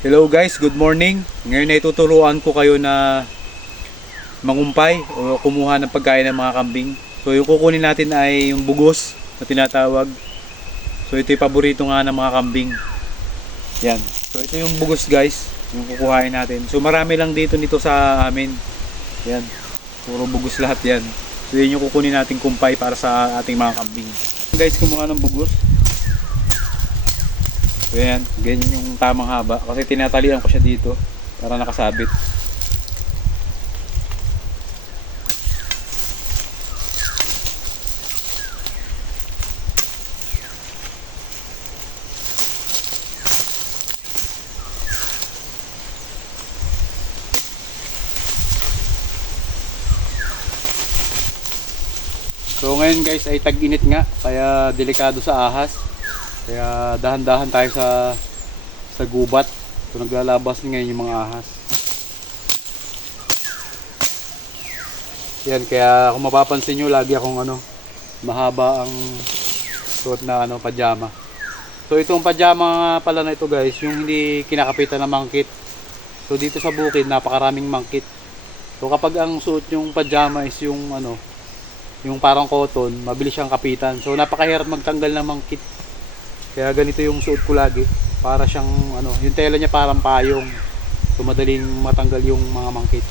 Hello guys, good morning. Ngayon ay tuturuan ko kayo na mangumpay o kumuha ng pagkain ng mga kambing. So yung kukunin natin ay yung bugos na tinatawag. So ito yung paborito nga ng mga kambing. Yan. So ito yung bugos guys, yung kukuhain natin. So marami lang dito nito sa amin. Yan. Puro bugos lahat yan. So yun yung kukunin natin kumpay para sa ating mga kambing. Guys, kumuha ng bugos. So yan, ganyan yung tamang haba kasi tinatalian ko siya dito para nakasabit. So ngayon guys ay tag-init nga kaya delikado sa ahas. Kaya dahan-dahan tayo sa gubat. So naglalabas ngayon yung mga ahas. Yan, kaya kung mapapansin nyo lagi akong mahaba ang suot na pajama. So itong pajama pala na ito guys, yung hindi kinakapitan na mangkit. So dito sa bukid napakaraming mangkit. So kapag ang suot yung pajama is yung yung parang cotton, mabilis siyang kapitan. So napakahirap magtanggal ng mangkit. Kaya ganito yung suot ko lagi. Para siyang yung tela niya parang payong. So madaling matanggal yung mga mangkit.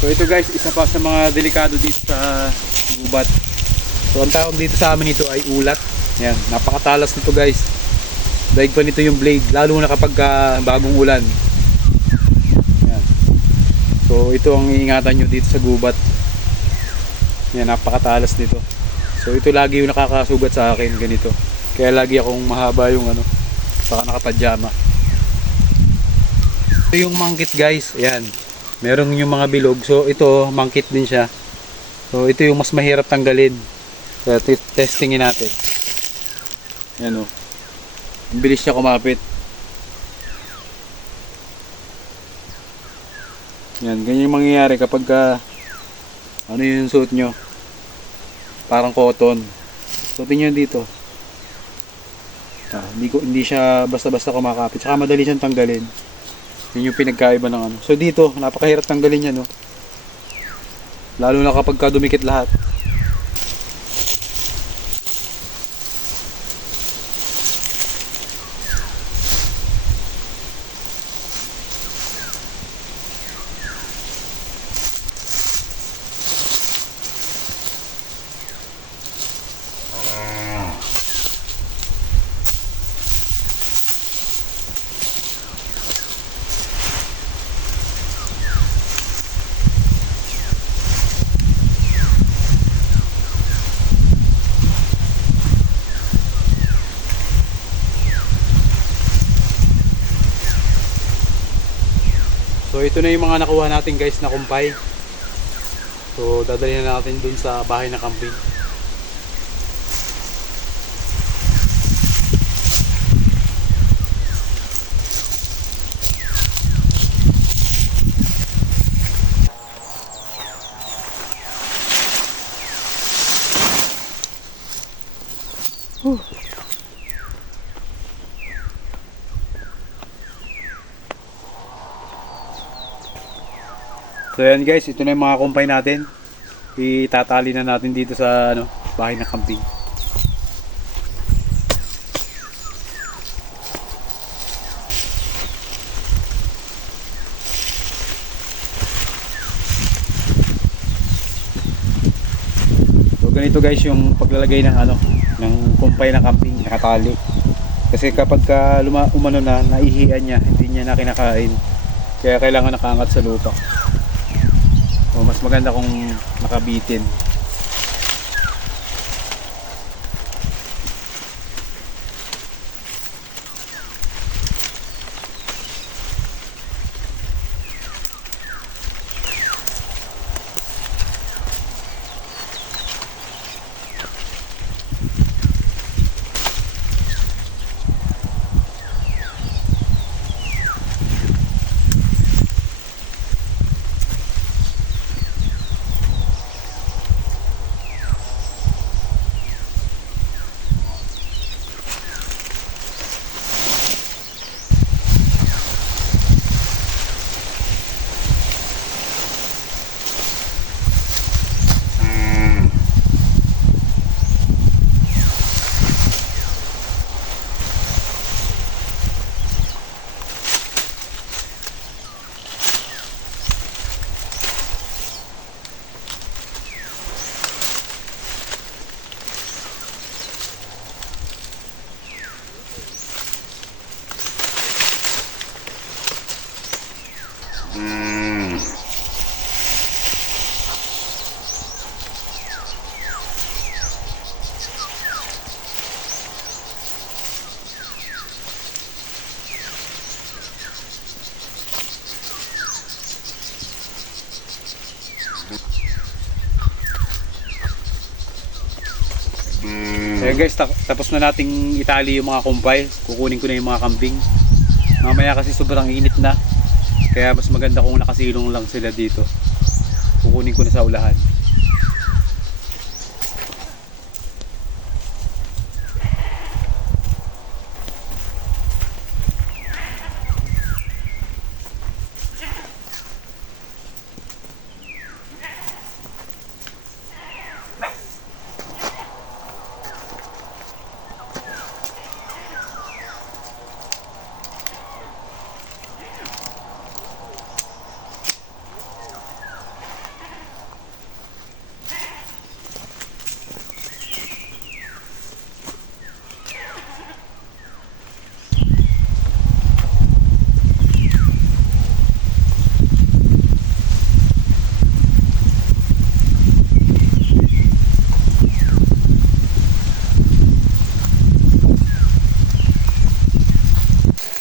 So ito guys, isa pa sa mga delikado dito sa gubat. So ang tawag dito sa amin ito ay ulat. Yan, napakatalas nito guys. Daig pa nito yung blade, lalo na kapag bagong ulan. So ito ang iingatan nyo dito sa gubat. Yan, napakatalas nito. So ito lagi yung nakakasugat sa akin, ganito. Kaya lagi akong mahaba yung saka nakapadyama. Ito yung mangkit guys. Ayan, merong yung mga bilog. So ito, mangkit din siya. So ito yung mas mahirap tanggalin. Kaya testingin natin. Yan o. Ang bilis siya kumapit. Yan, ganyan yung mangyayari kapag yung suot nyo, parang cotton. Suotin nyo dito. Hindi siya basta-basta kumakapit. Saka madali siyang tanggalin. Yun yung pinagkaiba ng So dito, napakahirap tanggalin yan, no? Lalo na kapag dumikit lahat. So ito na yung mga nakuha natin guys na kumpay. So dadalhin na natin dun sa bahay na kambing. So yan guys, ito na yung mga kumpay natin. Itatali na natin dito sa bahay ng kambing. So ganito guys yung paglalagay ng ng kumpay ng kambing, nakatali. Kasi kapag umano na, naihian niya, hindi niya na kinakain. Kaya kailangan nakaangat sa lupa. O mas maganda kung nakabitin. Ayan guys, tapos na nating itali yung mga kumpay. Kukunin ko na yung mga kambing. Mamaya kasi sobrang init na. Kaya mas maganda kung nakasilong lang sila dito. Kukunin ko na sa ulahan.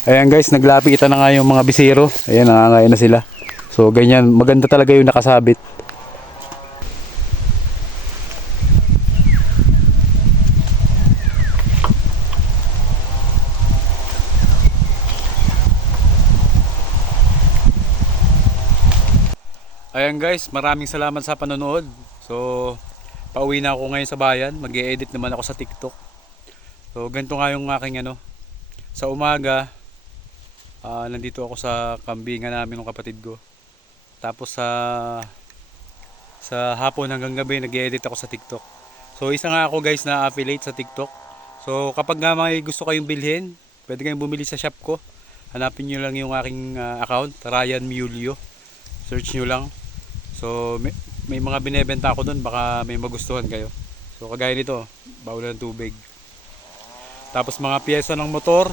Ayan guys, naglapitan na nga yung mga bisiro. Ayan, nangangain na sila. So ganyan, maganda talaga yung nakasabit. Ayan guys, maraming salamat sa panonood. So pauwi na ako ngayon sa bayan. Mag-e-edit naman ako sa TikTok. So ganito nga yung aking sa umaga. Nandito ako sa kambingan namin ng kapatid ko. Tapos sa hapon hanggang gabi nag-edit ako sa TikTok. So isa nga ako guys na affiliate sa TikTok. So kapag nga may gusto kayong bilhin, pwede kayong bumili sa shop ko. Hanapin nyo lang yung aking account, Ryan Mulyo. Search nyo lang. So may mga binebenta ako doon, baka may magustuhan kayo. So kagaya nito, bawal ng tubig. Tapos mga piyesa ng motor,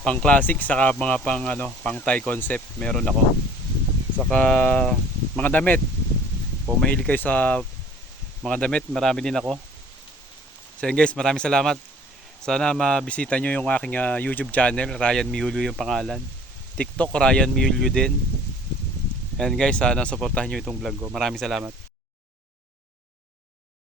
pang classic, saka mga pang Thai concept meron ako. Saka mga damit, kung mahilig kayo sa mga damit, marami din ako. So yun guys, maraming salamat. Sana mabisita nyo yung aking YouTube channel, Ryan Mulyo yung pangalan. TikTok, Ryan Mulyo din. And guys, sana supportahan nyo itong vlog ko. Maraming salamat.